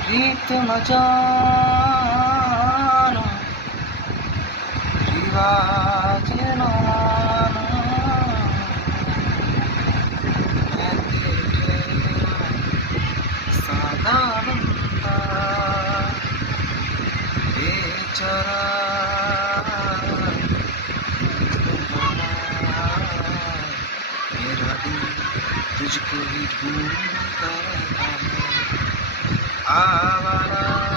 प्रीत न जानो रिवाज न मानो मैं तेरा सादा बंदा बेचारा मेरा दिल तुझको ही ढूंढता रहता है आवारा।